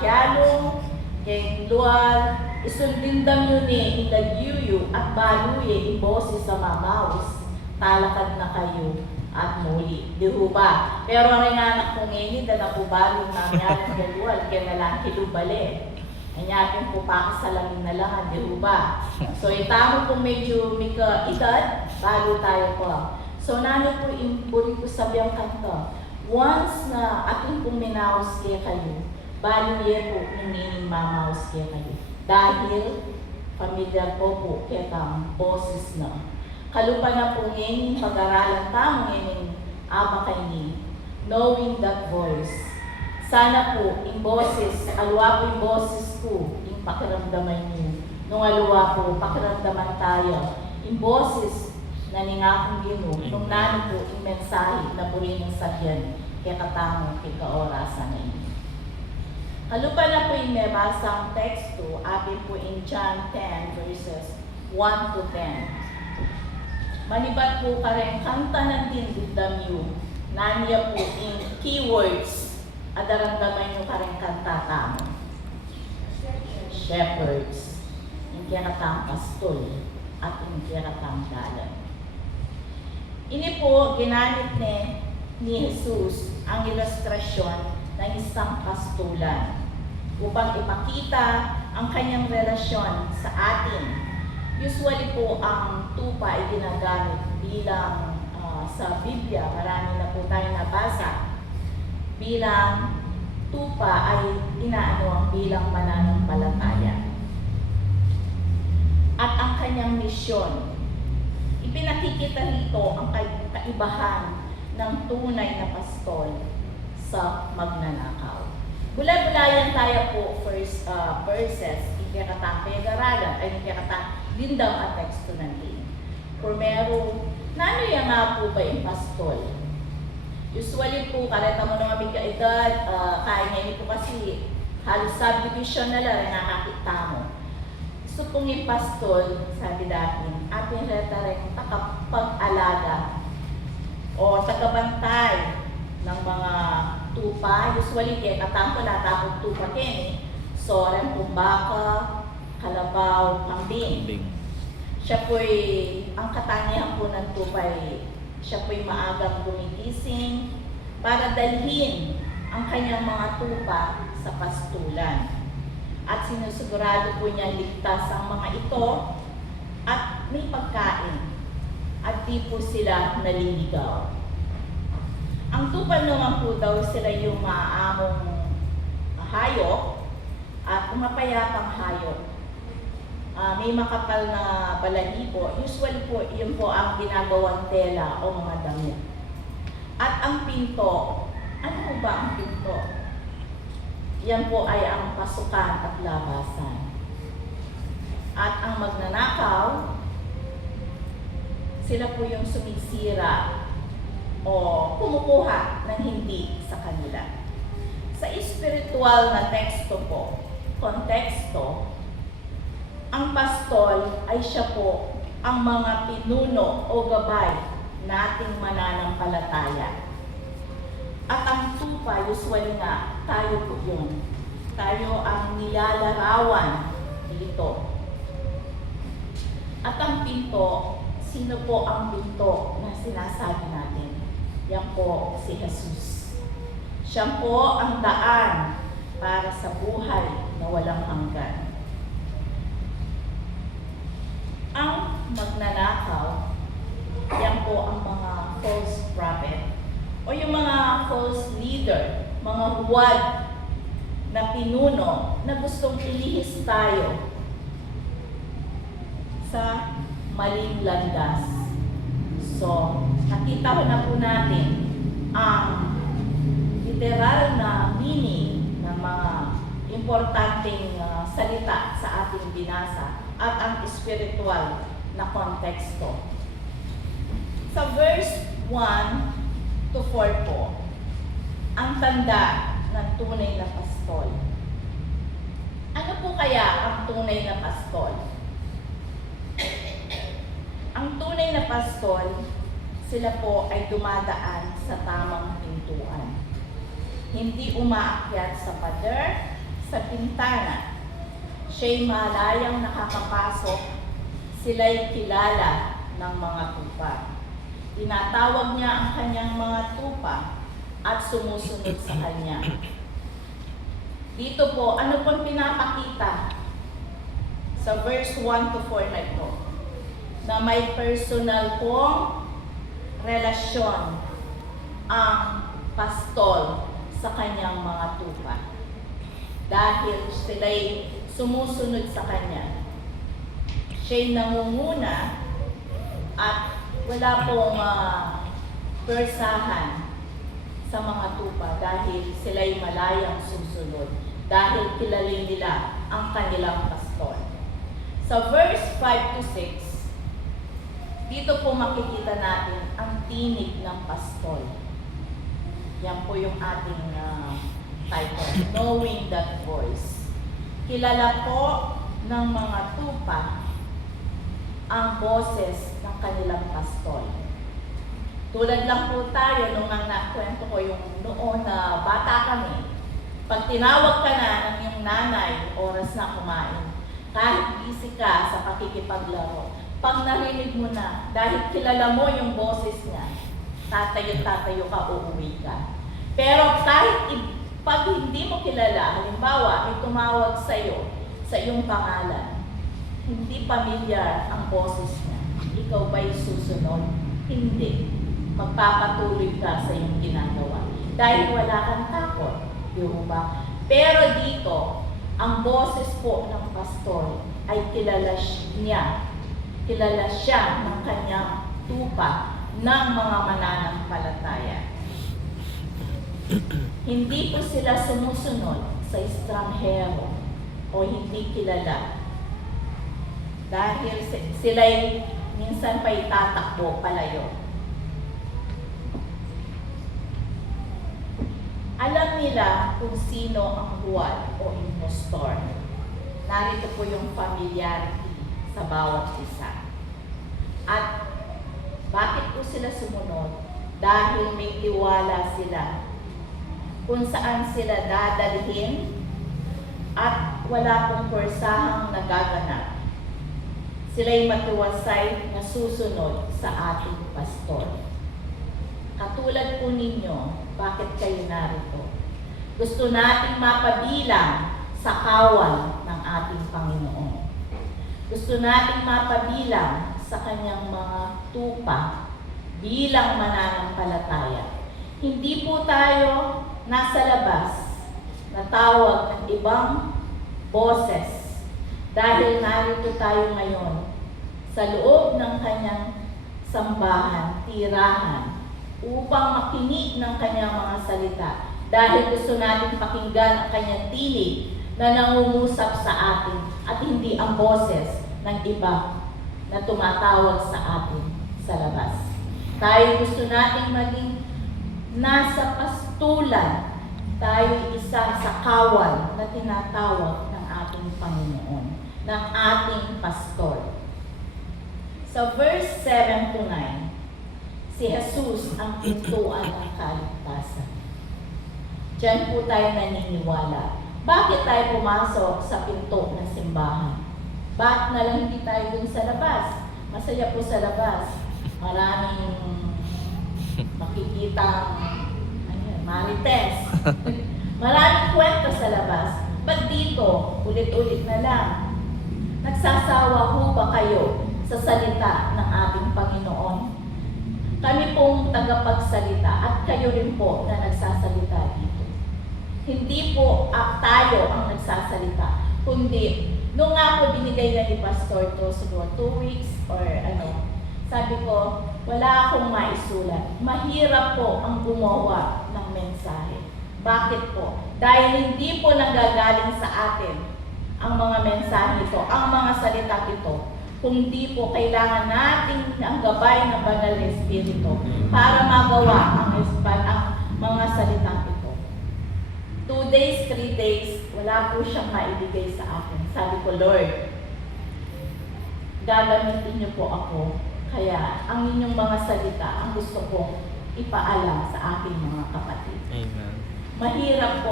kyalo, kay lual, isundindam yun ilagyuyo at baluye iboses sa mamaus, talakad na kayo at muli. Di ho ba? Pero rin anak kong ngayon, na po balong nangyari ng galual, kaya nalang kilubali. Anyapin po pakasalamin na lang, di ho ba? So itamo po medyo may edad, bago tayo po. So nano po impuri ko sabi ang kanto, once na ating pong minaos kaya kayo, baluye po yung mamaos kaya kayo. Dahil familiar po kaya kang boses na. Kalupa na po ngayon pag-aralan tamo ngayon ama kay ni, knowing that voice. Sana po, yung boses, alwa po yung boses ko, yung pakiramdaman niyo. Nung alwa po, pakiramdaman tayo. Yung boses na ningakong gino, nung nano po, yung mensahe na po rin yung sabyan, kaya katamo, kaya kaorasan na yun. Kalupa na po yung may basang teksto, atin po in John 10 verses 1 to 10. Manibat po ka rin, kanta ng dindindam yun, naniya po in keywords, at daramdaman nyo ka rin kanta tamo. Shepherds, hindi katang pastol, at hindi katang dalan. Ini po, ginamit ni Jesus ang ilustrasyon ng isang pastulan upang ipakita ang kanyang relasyon sa atin. Usually po, ang tupa ay ginagamit bilang sa Biblia, marami na po tayo nabasa, bilang tupa ay inaano bilang mananampalataya. At ang kanyang misyon, ipinakikita rito ang kaibahan ng tunay na pastol sa magnanakaw. Bula-bulayan tayo po first verses, ikakatang pegaralan, ay ikakatang lindang at teksto ng din. Primero, nano yan nga po ba yung pastol? Usually po, kareta mo naman may kaedad, kaya ngayon po kasi halos subdivision na lang nakakita mo. So kung yung pastol, sabi natin, ating reta rin takapag-alaga o tagabantay ng mga tupa. Usually, kaya katampo natapog tupa ken so, rin pong baka, kalabaw, kambing. Siya po'y, ang katangihan po ng tupay, siya po'y maagang gumigising para dalhin ang kanyang mga tupa sa pastulan. At sinusigurado po niya ligtas ang mga ito at may pagkain at di po sila naliligaw. Ang tupa naman po daw sila yung maaamong hayop at mapayapang hayop. May makapal na balahibo. Usually po, yun po ang ginagawang tela o mga damit. At ang pinto, ano po ba ang pinto? Yan po ay ang pasukan at labasan. At ang magnanakaw, sila po yung sumisira o kumukuha ng hindi sa kanila. Sa espiritual na teksto po, konteksto, ang pastol ay siya po ang mga pinuno o gabay nating mananampalataya. At ang tupa, usually nga, tayo po yun. Tayo ang nilalarawan dito. At ang pinto, sino po ang pinto na sinasabi natin? Yan po si Jesus. Siya po ang daan para sa buhay na walang hanggan. Ang magnanakaw, yan po ang mga false prophet o yung mga false leader, mga huwad na pinuno na gustong ilihis tayo sa maling landas. So, nakita ko na po natin ang literal na meaning ng mga importanteng salita sa ating binasa at ang spiritual na konteksto. Sa verse 1 to 4 po, ang tanda ng tunay na pastol. Ano po kaya ang tunay na pastol? Ang tunay na pastol, sila po ay dumadaan sa tamang pintuan. Hindi umaakyat sa pader, sa pintana. Siya'y malayang nakakapasok, sila'y kilala ng mga tupa. Tinatawag niya ang kanyang mga tupa at sumusunod sa kanya. Dito po, ano pong pinapakita sa verse 1 to 4 na ito? Na may personal pong relasyon ang pastol sa kanyang mga tupa. Dahil sila'y sumusunod sa kanya. Siya'y nangunguna at wala pong persahan sa mga tupa dahil sila'y malayang susunod. Dahil kilala nila ang kanilang pastol. Sa verse 5 to 6, dito po makikita natin ang tinig ng pastol. Yan po yung ating title, Knowing That Voice. Kilala po ng mga tupa ang boses ng kanilang pastol. Tulad lang po tayo nung nakwento ko yung noon na bata kami. Pag tinawag ka na ng iyong nanay, oras na kumain. Kahit busy ka sa pakikipaglaro, pag narinig mo na, dahil kilala mo yung boses niya, tatayo ka, uuwi ka. Pero kahit pag hindi mo kilala, halimbawa, may tumawag sa iyo, sa iyong pangalan, hindi pamilyar ang boses niya, ikaw ba'y susunod? Hindi. Magpapatuloy ka sa iyong ginagawa. Dahil wala kang takot, di ba? Pero dito, ang boses po ng pastor ay kilala niya. Kilala siya ng kanyang tupa ng mga mananampalataya. Hindi po sila sumusunod sa estranghero o hindi kilala. Dahil sila'y minsan pa itatakbo palayo. Alam nila kung sino ang huwad o impostor. Narito po yung familiarity sa bawat isa. At bakit po sila sumunod? Dahil may tiwala sila kung saan sila dadalhin at wala pong persahang nagaganap. Sila'y matiwasay na susunod sa ating pastor. Katulad po ninyo, bakit kayo narito? Gusto nating mapabilang sa kawal ng ating Panginoon. Gusto nating mapabilang sa kanyang mga tupa bilang mananampalataya. Hindi po tayo nasa labas na tawag ng ibang boses dahil narito tayo ngayon sa loob ng kanyang sambahan, tirahan, upang makinig ng kanyang mga salita dahil gusto natin pakinggan ang kanyang tinig na nangungusap sa atin at hindi ang boses ng iba na tumatawag sa atin sa labas. Tayo gusto nating maging nasa pastulan, tayo isa sa kawal na tinatawag ng ating Panginoon, ng ating pastor. Sa verse 7 to 9, si Jesus ang pintuan ng kaligtasan. Diyan po tayo naniniwala. Bakit tayo pumasok sa pinto ng simbahan? Bakit na lang hindi tayo dun sa labas? Masaya po sa labas. Maraming makikitang marites. Maraming kwento sa labas. Ba't dito, ulit-ulit na lang? Nagsasawa ho ba kayo sa salita ng ating Panginoon? Kami pong tagapagsalita at kayo rin po na nagsasalita dito. Hindi po tayo ang nagsasalita, kundi nung nga po binigay na ni Pastor to siguro 2 weeks or sabi ko, wala akong maisulat. Mahirap po ang gumawa ng mensahe. Bakit po? Dahil hindi po nanggagaling sa atin ang mga mensahe ito, ang mga salita ito, kundi po kailangan natin ang gabay ng Banal na Espiritu para magawa ang mga salita ito. 2 days, 3 days, wala po siyang maibigay sa akin. Sabi ko, Lord, gagamitin niyo po ako. Kaya ang inyong mga salita ang gusto kong ipaalam sa aking mga kapatid. Amen. Mahirap po